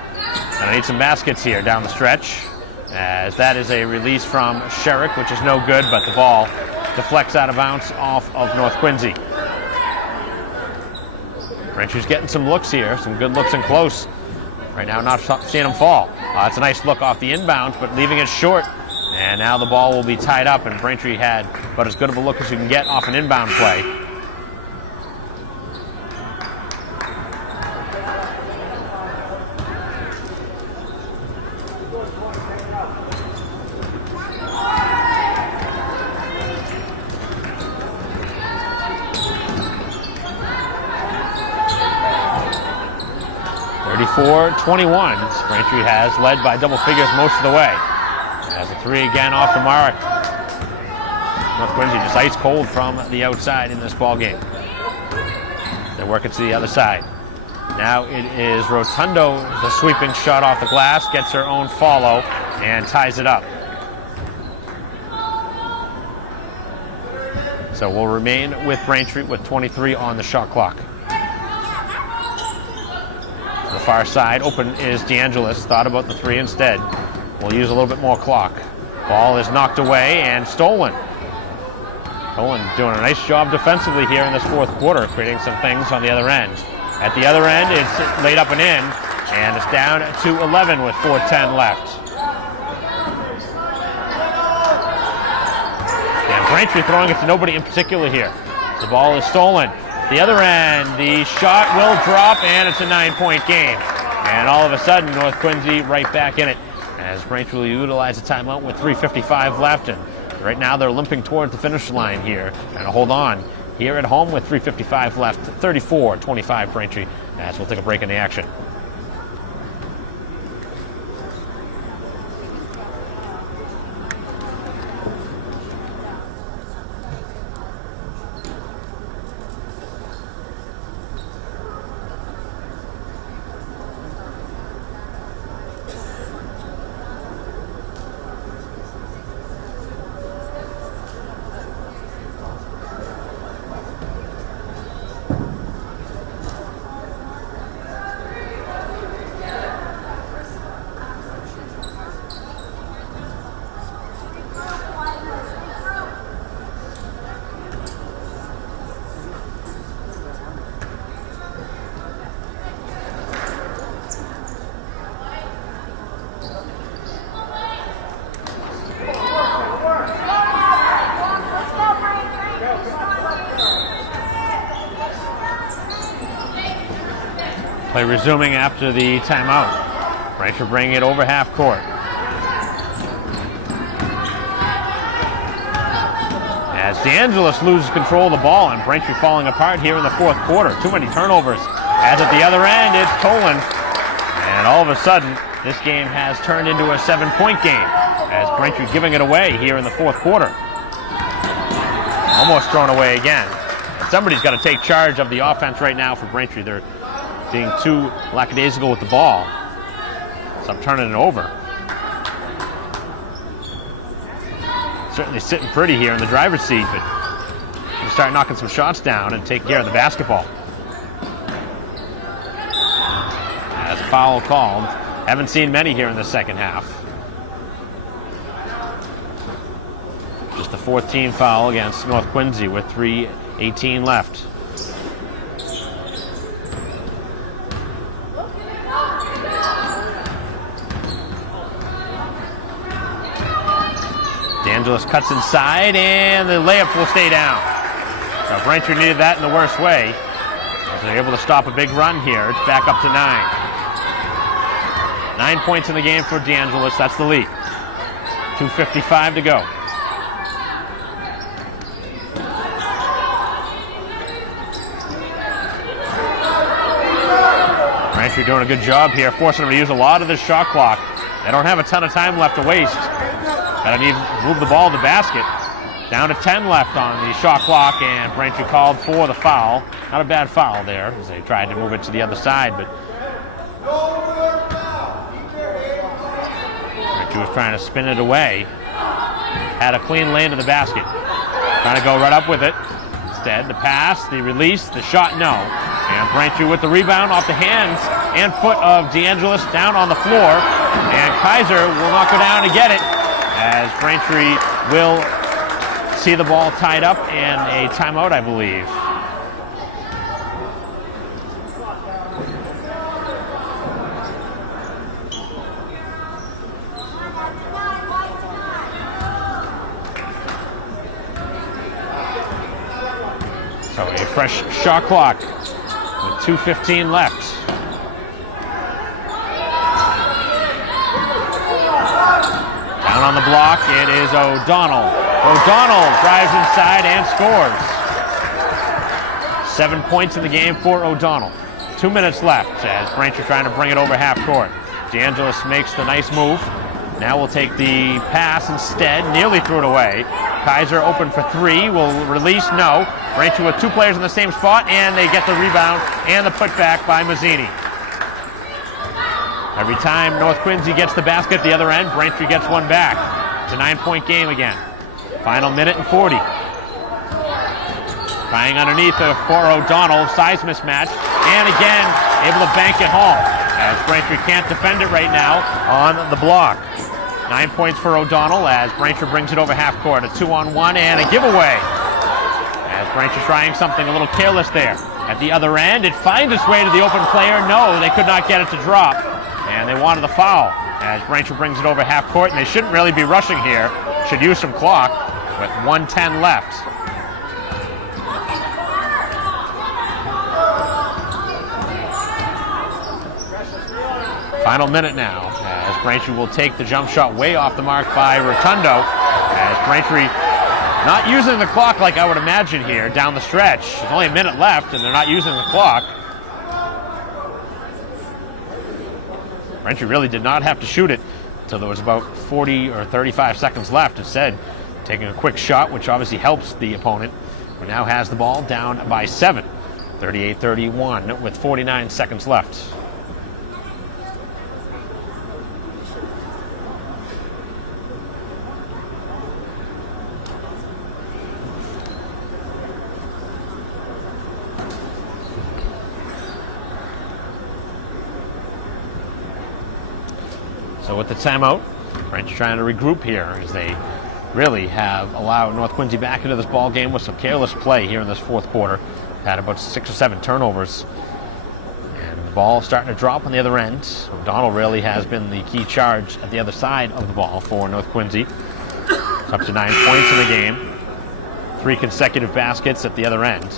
Gonna need some baskets here down the stretch, as that is a release from Sherrick, which is no good, but the ball deflects out of bounds off of North Quincy. Braintree's getting some looks here, some good looks and close. Right now, not seeing him fall. It's a nice look off the inbounds, but leaving it short. And now the ball will be tied up, and Braintree had about as good of a look as you can get off an inbound play. For 21, Braintree has led by double figures most of the way. Has a three again off the mark. North Quincy just ice cold from the outside in this ball game. They work it to the other side. Now it is Rotundo, the sweeping shot off the glass, gets her own follow and ties it up. So we'll remain with Braintree with 23 on the shot clock. The far side, open is DeAngelis. Thought about the three instead. We'll use a little bit more clock. Ball is knocked away and stolen. Tolan doing a nice job defensively here in this fourth quarter, creating some things on the other end. At the other end, it's laid up and in, and it's down to 11 with 4:10 left. And Braintree throwing it to nobody in particular here. The ball is stolen. The other end, the shot will drop, and it's a 9-point game. And all of a sudden, North Quincy right back in it, as Braintree will utilize a timeout with 3:55 left. And right now, they're limping towards the finish line here. And hold on here at home with 3:55 left, 34-25 Braintree, as we'll take a break in the action. Play resuming after the timeout. Braintree bringing it over half court. As DeAngelis loses control of the ball, and Braintree falling apart here in the fourth quarter. Too many turnovers. As at the other end, it's Tolan. And all of a sudden, this game has turned into a 7-point game, as Braintree giving it away here in the fourth quarter. Almost thrown away again. Somebody's got to take charge of the offense right now for Braintree. They're being too lackadaisical with the ball. Stop turning it over. Certainly sitting pretty here in the driver's seat, but you start knocking some shots down and taking care of the basketball. As foul called. Haven't seen many here in the second half. Just the 14th foul against North Quincy with 3:18 left. DeAngelis cuts inside, and the layup will stay down. So Braintree needed that in the worst way. As they're able to stop a big run here. It's back up to 9. 9 points in the game for DeAngelis. That's the lead. 2:55 to go. Braintree doing a good job here, forcing them to use a lot of the shot clock. They don't have a ton of time left to waste. Gotta need to move the ball to the basket. Down to 10 left on the shot clock, and Braintree called for the foul. Not a bad foul there, as they tried to move it to the other side, but Braintree was trying to spin it away. Had a clean lane to the basket. Trying to go right up with it. Instead, the pass, the release, the shot, no. And Braintree with the rebound off the hands and foot of DeAngelis down on the floor. And Kaiser will not go down to get it, as Braintree will see the ball tied up and a timeout, I believe. So a fresh shot clock with 2:15 left. Down on the block, it is O'Donnell. O'Donnell drives inside and scores. 7 points in the game for O'Donnell. 2 minutes left as Braintree trying to bring it over half court. DeAngelis makes the nice move. Now we'll take the pass instead, nearly threw it away. Kaiser open for three, will release, no. Braintree with two players in the same spot, and they get the rebound and the putback by Mazzini. Every time North Quincy gets the basket at the other end, Braintree gets one back. It's a 9-point game again. Final minute and 40. Trying underneath for O'Donnell, size mismatch, and again able to bank it home, as Braintree can't defend it right now on the block. 9 points for O'Donnell as Braintree brings it over half court. A 2-on-1 and a giveaway. As Braintree trying something a little careless there. At the other end, it finds its way to the open player. No, they could not get it to drop. And they wanted the foul as Braintree brings it over half court, and they shouldn't really be rushing here. Should use some clock with 1:10 left. Final minute now as Braintree will take the jump shot way off the mark by Rotundo, as Braintree not using the clock like I would imagine here down the stretch. There's only a minute left and they're not using the clock. Braintree really did not have to shoot it until there was about 40 or 35 seconds left. Instead, taking a quick shot, which obviously helps the opponent, who now has the ball down by 7. 38-31 with 49 seconds left. So with the timeout, Braintree trying to regroup here as they really have allowed North Quincy back into this ball game with some careless play here in this fourth quarter. Had about 6 or 7 turnovers. And the ball starting to drop on the other end. O'Donnell really has been the key charge at the other side of the ball for North Quincy. It's up to 9 points in the game. 3 consecutive baskets at the other end.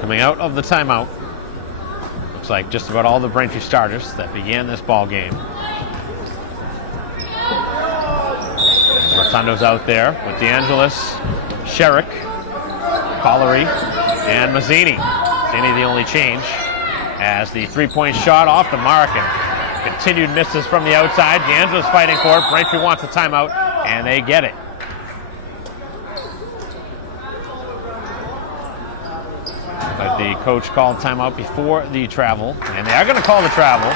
Coming out of the timeout, looks like just about all the Braintree starters that began this ball game. Rotundo's out there with DeAngelis, Sherrick, Collery, and Mazzini. Mazzini the only change, as the three-point shot off the mark and continued misses from the outside. DeAngelis fighting for it. Braintree wants a timeout, and they get it. But the coach called timeout before the travel, and they are going to call the travel.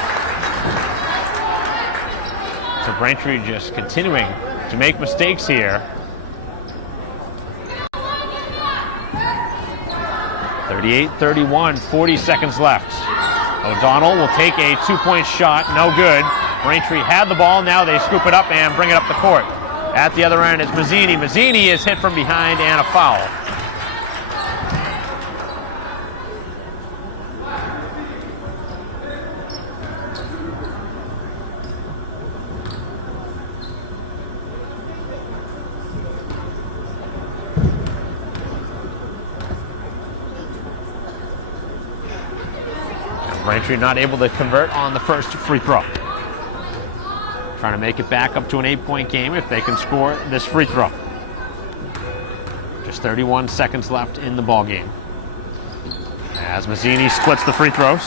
So Braintree just continuing to make mistakes here. 38-31, 40 seconds left. O'Donnell will take a two-point shot, no good. Braintree had the ball, now they scoop it up and bring it up the court. At the other end is Mazzini. Mazzini is hit from behind and a foul. Braintree not able to convert on the first free throw. trying to make it back up to an 8-point game if they can score this free throw. Just 31 seconds left in the ball game. As Mazzini splits the free throws.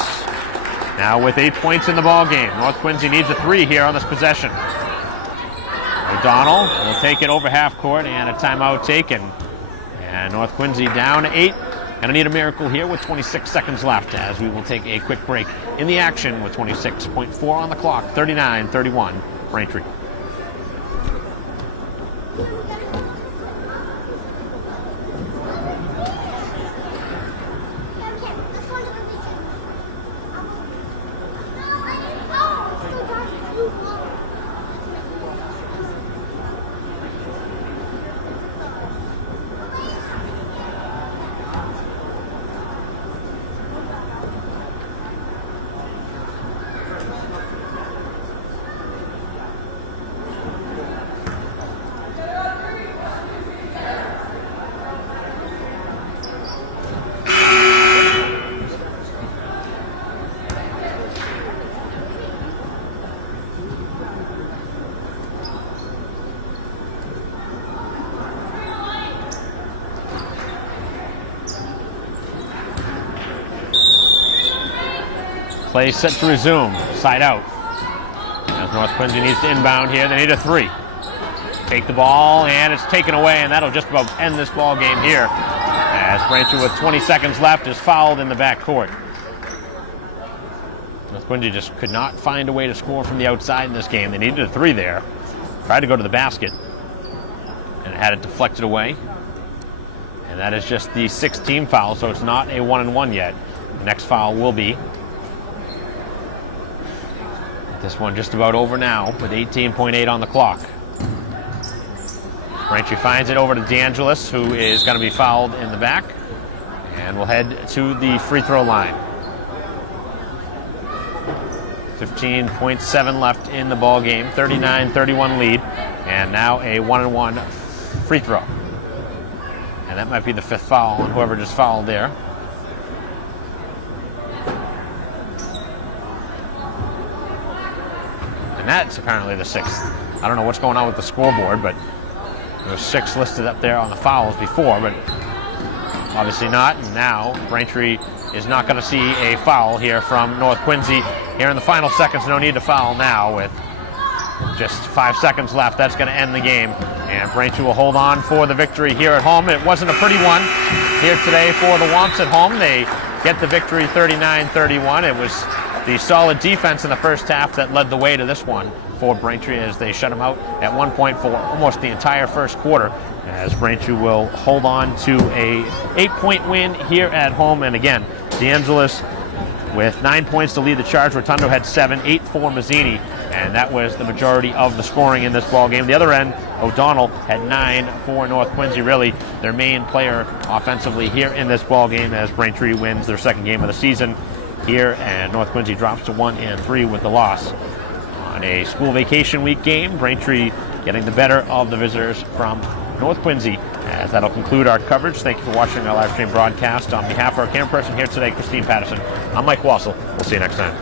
Now with 8 points in the ball game, North Quincy needs a 3 here on this possession. O'Donnell will take it over half court and a timeout taken. And North Quincy down 8. Gonna need a miracle here with 26 seconds left as we will take a quick break in the action with 26.4 on the clock, 39-31, Braintree. Play set to resume, side out. As North Quincy needs to inbound here, they need a 3. Take the ball, and it's taken away, and that'll just about end this ball game here. As Braintree, with 20 seconds left, is fouled in the backcourt. North Quincy just could not find a way to score from the outside in this game. They needed a 3 there. Tried to go to the basket, and had it deflected away. And that is just the 6th team foul, so it's not a 1-and-1 yet. The next foul will be. This one just about over now with 18.8 on the clock. Braintree finds it over to DeAngelis, who is going to be fouled in the back, and will head to the free throw line. 15.7 left in the ball game, 39-31 lead, and now a 1-and-1 free throw. And that might be the 5th foul on whoever just fouled there. And that's apparently the 6th. I don't know what's going on with the scoreboard, but there was 6 listed up there on the fouls before, but obviously not. And now Braintree is not going to see a foul here from North Quincy here in the final seconds. No need to foul now with just 5 seconds left. That's going to end the game. And Braintree will hold on for the victory here at home. It wasn't a pretty one here today for the Womps at home. They get the victory 39-31. It was the solid defense in the first half that led the way to this one for Braintree as they shut them out at 1 point for almost the entire first quarter, as Braintree will hold on to a 8-point win here at home. And again, DeAngelis with 9 points to lead the charge. Rotundo had 7, 8 for Mazzini, and that was the majority of the scoring in this ball game. The other end, O'Donnell had 9 for North Quincy, really their main player offensively here in this ball game, as Braintree wins their 2nd game of the season here, and North Quincy drops to 1-3 with the loss. On a school vacation week game, Braintree getting the better of the visitors from North Quincy. As that'll conclude our coverage. Thank you for watching our live stream broadcast. On behalf of our camera person here today, Christine Patterson, I'm Mike Wassel. We'll see you next time.